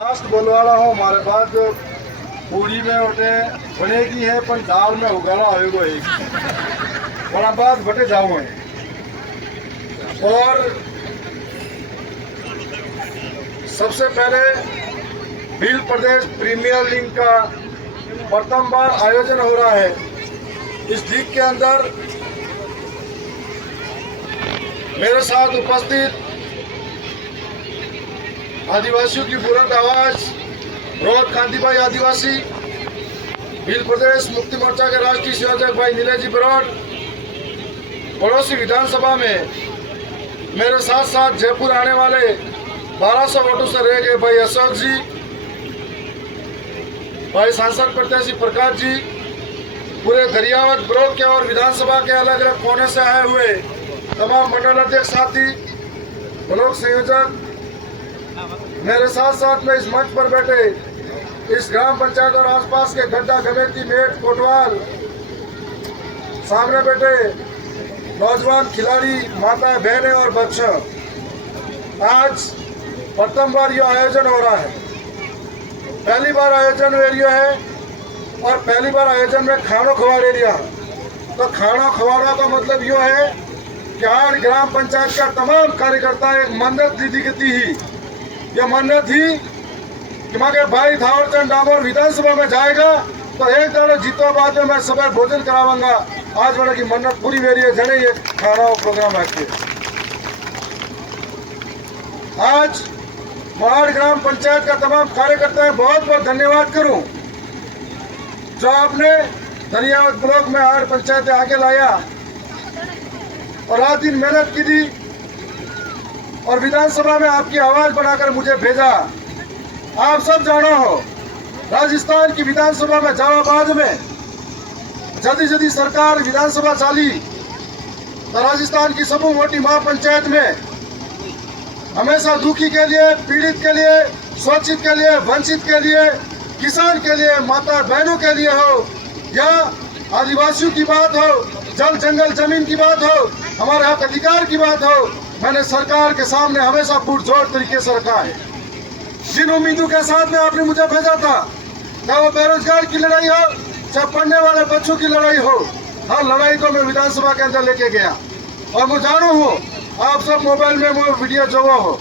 Last बोलवाड़ा हूँ हमारे पास जो पूरी में उठे बनेगी है पर दाल में उगाड़ा होगा एक बड़ा बात बटे जाओ है। और सबसे पहले भील प्रदेश प्रीमियर लीग का प्रथम बार आयोजन हो रहा है। इस लीग के अंदर मेरे साथ उपस्थित आदिवासियों की बुलंद आवाज रोहत कांति भाई आदिवासी, भील प्रदेश मुक्ति मोर्चा के राष्ट्रीय संयोजक भाई नीलेश जी बरोट, पड़ोसी विधानसभा में मेरे साथ साथ जयपुर आने वाले 1200 वोटों से रह गए भाई अशोक जी, भाई सांसद प्रत्याशी प्रकाश जी, पूरे दरियावत ब्लॉक के और विधानसभा के अलग अलग कोने से आए हुए तमाम मंडल अध्यक्ष साथी, ब्लॉक संयोजक, मेरे साथ साथ में इस मंच पर बैठे इस ग्राम पंचायत और आसपास के गड्ढा गमेती मेट कोटवाल, सामने बैठे नौजवान खिलाड़ी, माताएं बहनें और बच्चों, आज प्रथम बार यह आयोजन हो रहा है। पहली बार आयोजन एरिया है और पहली बार आयोजन में खानो खवाड़ एरिया। तो खाना खवाड़ा का मतलब यह है कि आज ग्राम पंचायत का तमाम कार्यकर्ता एक मन्नत दीदी की थी ही, यह मन्नत थी कि मगर भाई थावरचंद डामोर विधानसभा में जाएगा तो एक दाड़ो जीतो बाद में मैं सुबह भोजन कराऊंगा। आज वाले की मन्नत पूरी मेरी है, जड़े ये खाना प्रोग्राम रखे। आज महाड़ ग्राम पंचायत का तमाम कार्यकर्ता बहुत बहुत धन्यवाद करूं जो आपने दरियावत ब्लॉक में हाड़ पंचायत आगे लाया और रात दिन मेहनत की थी और विधानसभा में आपकी आवाज बनाकर मुझे भेजा। आप सब जानो हो राजस्थान की विधानसभा में जहाबाद में जदी जदी सरकार विधानसभा चाली तो राजस्थान की सबसे मोटी महापंचायत में हमेशा दुखी के लिए, पीड़ित के लिए, शोषित के लिए, वंचित के लिए, किसान के लिए, माता बहनों के लिए हो या आदिवासियों की बात हो, जल जंगल जमीन की बात हो, हमारे हक अधिकार की बात हो, मैंने सरकार के सामने हमेशा पुरजोर तरीके से रखा है। जिन उम्मीदों के साथ में आपने मुझे भेजा था, चाहे वो बेरोजगार की लड़ाई हो, चाहे पढ़ने वाले बच्चों की लड़ाई हो, हर लड़ाई को मैं विधानसभा के अंदर लेके गया। और मैं जानू हूँ आप सब मोबाइल में वो वीडियो जो हो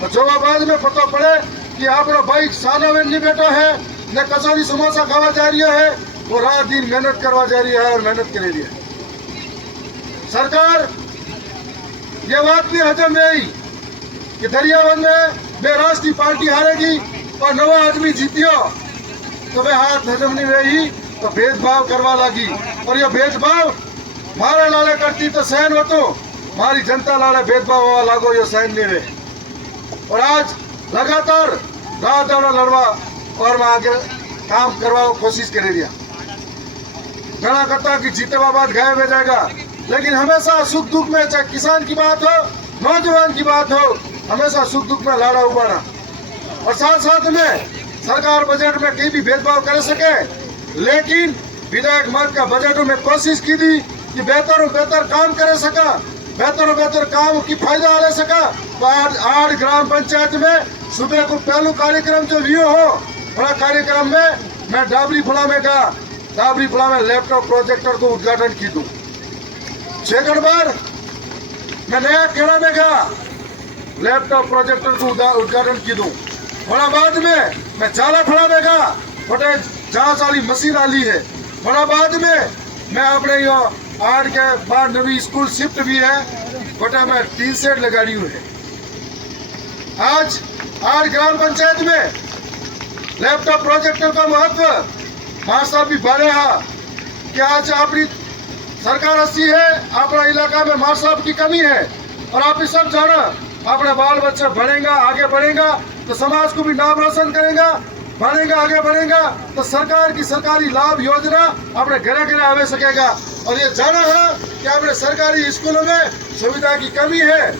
तो जो बाद में पता पड़े कि आप भाई सादा में नहीं बैठा है, न कचौरी समोसा खावा जा रही है, वो रात दिन मेहनत करवा जा रही है और मेहनत कर रही है। सरकार ये बात भी हजम नहीं कि दरियावत में बे राष्ट्रीय पार्टी हारेगी और नवा आदमी जीतियो तो वे हाथ हजम नहीं रही तो भेदभाव करवा लगी। और ये भेदभाव मारे लाले करती तो सहन हो, तो हमारी जनता लाले भेदभाव लागो यो सहन नहीं रहे। और आज लगातार रात दाड़ा लड़वा और मैं आगे काम करवा कोशिश कर रही। घना करता कि जीते बाद गायब हो जाएगा, लेकिन हमेशा सुख दुख में, चाहे किसान की बात हो, नौजवान की बात हो, हमेशा सुख दुख में लाड़ा उबाड़ा। और साथ साथ में सरकार बजट में कहीं भी भेदभाव कर सके, लेकिन विधायक मत का बजट में कोशिश की थी कि बेहतर और बेहतर काम करे सका, बेहतर और बेहतर काम की फायदा ले सका। तो आज 8 ग्राम पंचायत में सुबह को पहलू कार्यक्रम जो लियो हो, बड़ा कार्यक्रम में मैं डाबरी फुला में गया, डाबरी फुला में लैपटॉप प्रोजेक्टर को उद्घाटन की दूं। 2 बार मैं नया खेड़ा में गया, लैपटॉप प्रोजेक्टर को उद्घाटन की दूं। बड़ा बाद में मैं जाला फड़ा में गया, बटे जहां सारी मशीन आली है। बड़ा बाद में मैं अपने यो 8 के बाद नवी स्कूल शिफ्ट भी है, बटे मैं 3 सेट लगाड़ी हुई है। आज 8 ग्राम पंचायत में लैपटॉप प्रोजेक्टर का महत्व मार साहब भी बढ़े है कि आज अपनी सरकार अच्छी है, अपना इलाका में मार साहब की कमी है। और आप सब जाना अपने बाल बच्चे बढ़ेगा, आगे बढ़ेगा तो समाज को भी नाम रोशन करेगा, बढ़ेगा, आगे बढ़ेगा तो सरकार की सरकारी लाभ योजना अपने घरे घरे आवे सकेगा। और ये जाना है कि अपने सरकारी स्कूलों में सुविधा की कमी है,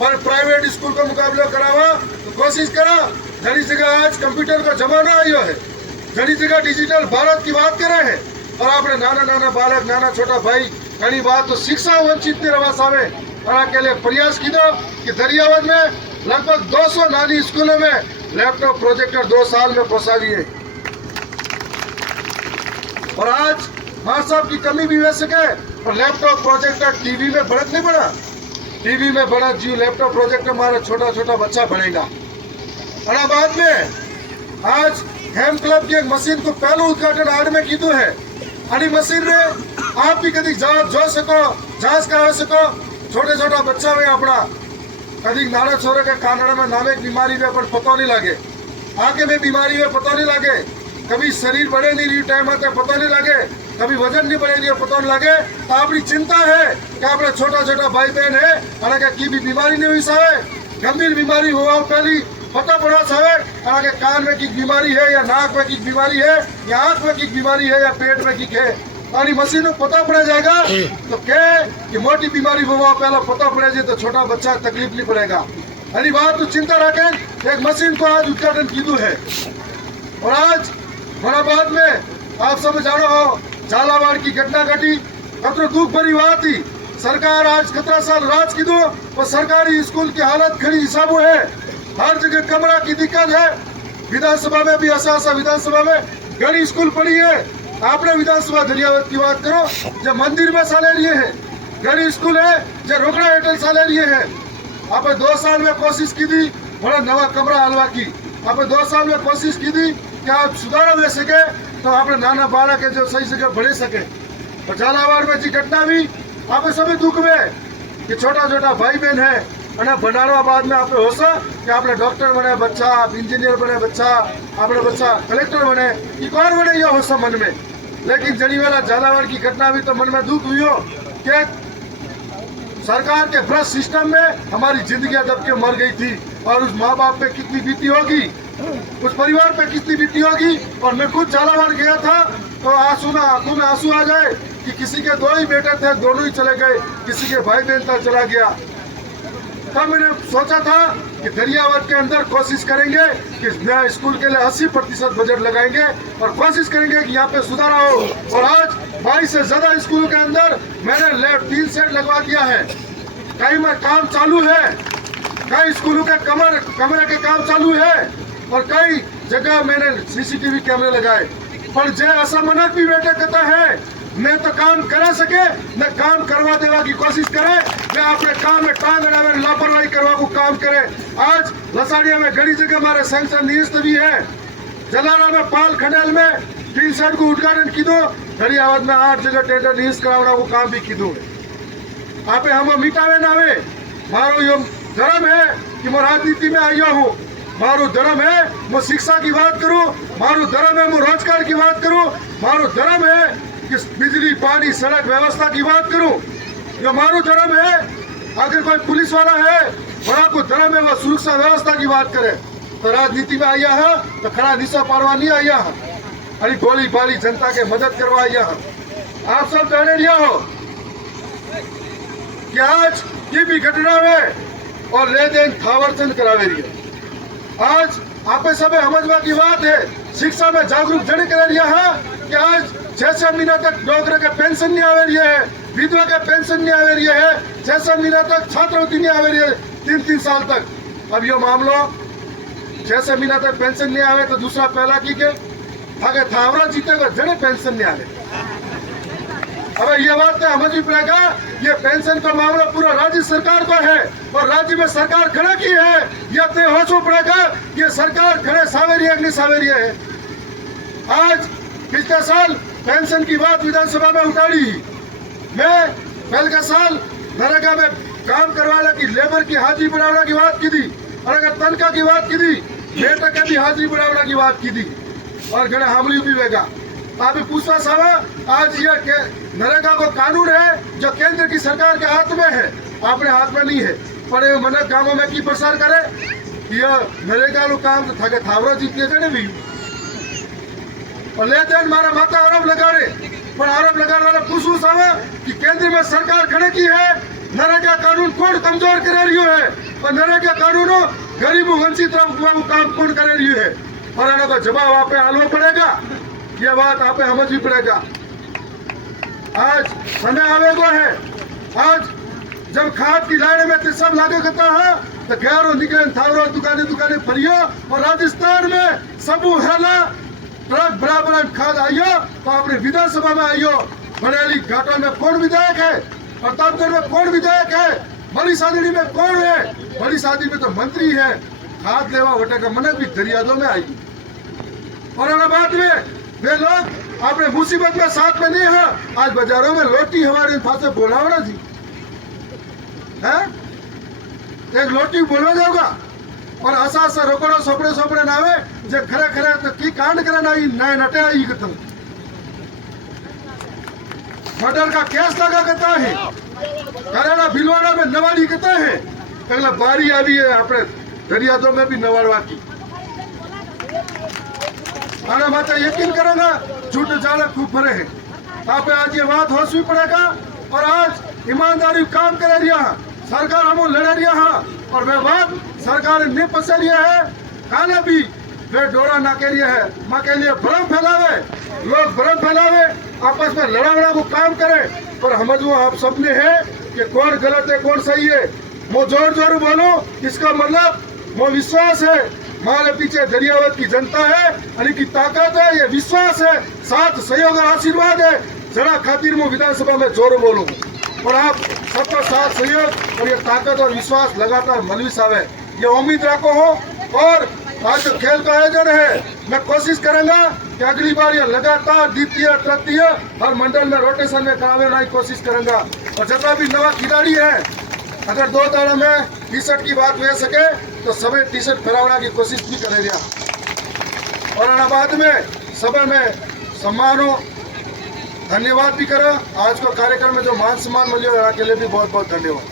पर प्राइवेट स्कूल का मुकाबला करावा तो कोशिश करा। जड़ी जगह आज कंप्यूटर का जमाना आयो है, जड़ी जगह डिजिटल भारत की बात करे है, और आपने नाना नाना बालक, नाना छोटा भाई घनी बात तो शिक्षा वंचित रवा सामे के लिए प्रयास की दो कि दरियावत में लगभग 200 नानी स्कूलों में लैपटॉप प्रोजेक्टर 2 साल में पहुंचाइए। और आज मां साहब की कमी भी हो सके और लैपटॉप प्रोजेक्टर टीवी में बढ़त नहीं बढ़ा, टीवी में बढ़त जी लैपटॉप प्रोजेक्टर हमारा छोटा छोटा बच्चा बढ़ेगा। और बाद में आज हेम क्लब की एक मशीन को पहले उद्घाटन आड़ में कीधु है। अड़ी मशीन में आप भी कभी जो सको जांच करा सको, छोटे छोटा बच्चा में अपना कभी नाना छोरे के कानड़ा में नामे बीमारी में अपन पता नहीं लगे, आगे में बीमारी में पता नहीं लगे, कभी शरीर बढ़े नहीं रही टाइम आते पता नहीं लगे, कभी वजन नहीं बढ़े रही पता नहीं लगे। तो अपनी चिंता है कि अपना छोटा छोटा भाई बहन है हालांकि की भी बीमारी नहीं हुई सावे, गंभीर बीमारी हुआ पहली पता पड़ा सावे हालांकि कान में की बीमारी है या नाक में की बीमारी है या आंख में की बीमारी है या पेट में की है, और मशीन को पता पड़ जाएगा तो क्या कि मोटी बीमारी हुआ पहला पता पड़ेगी तो छोटा बच्चा तकलीफ नहीं पड़ेगा। अरे बात तो चिंता रखें, एक मशीन को आज उद्घाटन कीधु है। और आज मुरादाबाद में आप सब जानो हो झालावाड़ की घटना घटी, कतरो दुख भरी बात थी। सरकार आज 17 साल राज कीधु और सरकारी स्कूल की हालत खड़ी हिसाबो है, हर जगह कमरा की दिक्कत है। विधानसभा में भी ऐसा विधानसभा में घनी स्कूल पड़ी है। आपने विधानसभा धरियावत की बात करो जो मंदिर में साले लिए है, घनी स्कूल है जो रोकड़ा हेठल साले लिए है। आपने 2 साल में कोशिश की थी बड़ा नवा कमरा हलवा की, आपने 2 साल में कोशिश की थी कि आप सुधार हो सके तो आपने नाना बाड़ा के जो सही जगह बढ़े सके। और झालावाड़ में जी घटना भी आप सभी दुख में कि छोटा छोटा भाई बहन है અને બનારવા बाद में आपने होसा कि आपने डॉक्टर बने बच्चा, आप इंजीनियर बने बच्चा, आपने बच्चा कलेक्टर बने, एक और बने यह होसा मन में। लेकिन जनी वाला झालावाड़ की घटना भी तो मन में दुख हुई हो कि सरकार के भ्रष्ट सिस्टम में हमारी जिंदगी दब के मर गई थी और उस माँ बाप पे कितनी बीती होगी, उस परिवार पे कितनी बीती होगी। और मैं खुद झालावाड़ गया था तो आंसू ना आंखों में आंसू आ जाए कि किसी के 2 ही बेटे थे, दोनों ही चले गए, किसी के भाई बहन था चला गया। तब मैंने सोचा था कि दरियावत के अंदर कोशिश करेंगे कि नया स्कूल के लिए 80% बजट लगाएंगे और कोशिश करेंगे कि यहाँ पे सुधार हो। और आज 22 से ज्यादा स्कूलों के अंदर मैंने 3 सेट लगवा दिया है, कई में काम चालू है, कई स्कूलों के कमरे के काम चालू है और कई जगह मैंने CCTV कैमरे लगाए। पर जय असमनक भी बैठक करता है न तो काम करा सके न काम करवा देवा की कोशिश करे, वे अपने काम में टांग अड़ावे लापरवाही करवा को काम करे। आज लसाड़िया में घड़ी जगह हमारे सैंक्शन निरस्त भी है, जलारा में पाल खंडेल में 3 सेट को उद्घाटन की दो, दरियावत में 8 जगह टेंडर निरस्त करावना को काम भी की दो। आप हम मिटावे नावे मारो यो धर्म है कि मैं राजनीति में आया हूँ, मारो धर्म है मैं शिक्षा की बात करूँ, मारो धर्म है मैं रोजगार की बात करूँ, मारो धर्म है कि बिजली पानी सड़क व्यवस्था की बात करूं, जो मारो धर्म है। अगर कोई पुलिस वाला है बड़ा को धर्म है वह सुरक्षा व्यवस्था की बात करे तो राजनीति में आया है तो खड़ा निशा पारवा नहीं आया है, अरे गोली बाली जनता के मदद करवा आया है। आप सब जाने लिया हो कि आज ये भी घटना में और ले देन थावरचंद करावे रही है। आज आप सब समझवा की बात है, शिक्षा में जागरूक जन कर लिया है कि आज 6 महीना तक डोगरे के पेंशन नहीं आवे रही है, विधवा के पेंशन नहीं आवे रही है, 6 महीना तक छात्रवृत्ति नहीं आवे रही है 3-3 साल तक। अब यो मामलो 6 महीना तक पेंशन नहीं आवे तो दूसरा पहला की के आगे थावरा जीतेगा जने पेंशन नहीं आवे। अब ये बात तो समझ भी पड़ेगा, ये पेंशन का मामला पूरा राज्य सरकार का है और राज्य में सरकार खड़े की है, ये अपने होशो पड़ेगा ये सरकार खड़े सावेरी है नहीं सावेरी है। आज पिछले साल पेंशन की बात विधानसभा में उठाड़ी, मैं पहले के साल नरेगा में काम करवाने की लेबर की हाजिरी बढ़ाने की बात की थी और अगर तनख्वाह की बात की थी बेटा के भी हाजिरी बढ़ाने की बात की थी और घने हमली भी बेगा। आप पूछना सावा आज ये नरेगा को कानून है जो केंद्र की सरकार के हाथ में है, अपने हाथ में नहीं है। पर मन गाँवों में की प्रसार करे यह नरेगा लो काम तो थके थावरा जीतने जने भी और ले देन मारा माता आरोप लगा रहे, पर आरोप लगाने वाला पूछू सावा कि केंद्र में सरकार खड़े की है, नरेगा कानून कौन कमजोर करे रही है और नरेगा कानून गरीबों वंचित काम कौन करे रही है। और इनका जवाब आप आलवा पड़ेगा, ये बात आप समझनी पड़ेगा। आज समय आवेगो है, आज जब खाद की लाने में सब लागू करता है तो गैरों निकले थावरो दुकाने दुकाने फरियो और राजस्थान में सबू हेला ट्रक बराबर खाद आइयो तो अपने विधानसभा में आइयो। बरेली घाटों में कौन विधायक है, प्रतापगढ़ में कौन विधायक है, बड़ी सादड़ी में कौन है? बड़ी सादड़ी में तो मंत्री है। खाद लेवा वटे का मन भी दरियादों में आएगी। औरंगाबाद में वे लोग अपने मुसीबत में साथ में नहीं है। आज बाजारों में रोटी हमारे पास बोलावना जी है, एक लोटी बोलवा जाओगा और आशा से रोकड़ो सोपड़े सोपड़े ना आवे जे खरे खरे तो की कांड करे ना नए नटे आई के तुम मर्डर का केस लगा करता है, करेला भिलवाड़ा में नवाड़ी कहता है। अगला बारी आई है अपने दरियादों में भी नवाड़वा की। आना माता यकीन करेगा झूठ जाले खूब भरे हैं। आप आज ये बात होश भी पड़ेगा और आज ईमानदारी काम करे रिया सरकार हम लड़े रिया और वे बात सरकार ने पसे रिया है। खाना भी वे डोरा ना के लिए है, माँ के लिए भ्रम फैलावे, लोग भ्रम फैलावे, आपस में लड़ा को काम करे। पर समझो आप सबने है कि कौन गलत है कौन सही है। वो जोर जोर बोलो, इसका मतलब वो विश्वास है हमारे पीछे दरियावत की जनता है, यानी की ताकत है, ये विश्वास है, साथ सहयोग और आशीर्वाद है। जरा खातिर मैं विधानसभा में जोर बोलूं और आप सबका साथ सहयोग और ये ताकत और विश्वास लगातार मलविस आवे, ये उम्मीद रखो हो। और आज जो खेल का आयोजन है, मैं कोशिश करूंगा कि अगली बार ये लगातार द्वितीय तृतीय हर मंडल में रोटेशन में कराने की कोशिश करूंगा। और जितना भी नवा खिलाड़ी है, अगर 2 दाड़ा में टी शर्ट की बात हो सके तो सभी टी शर्ट फैलाने की कोशिश भी करेगा। औरंगाबाद में सभा में सम्मान हो, धन्यवाद भी करो। आज को कार्यक्रम में जो मान सम्मान मिले के लिए भी बहुत बहुत धन्यवाद।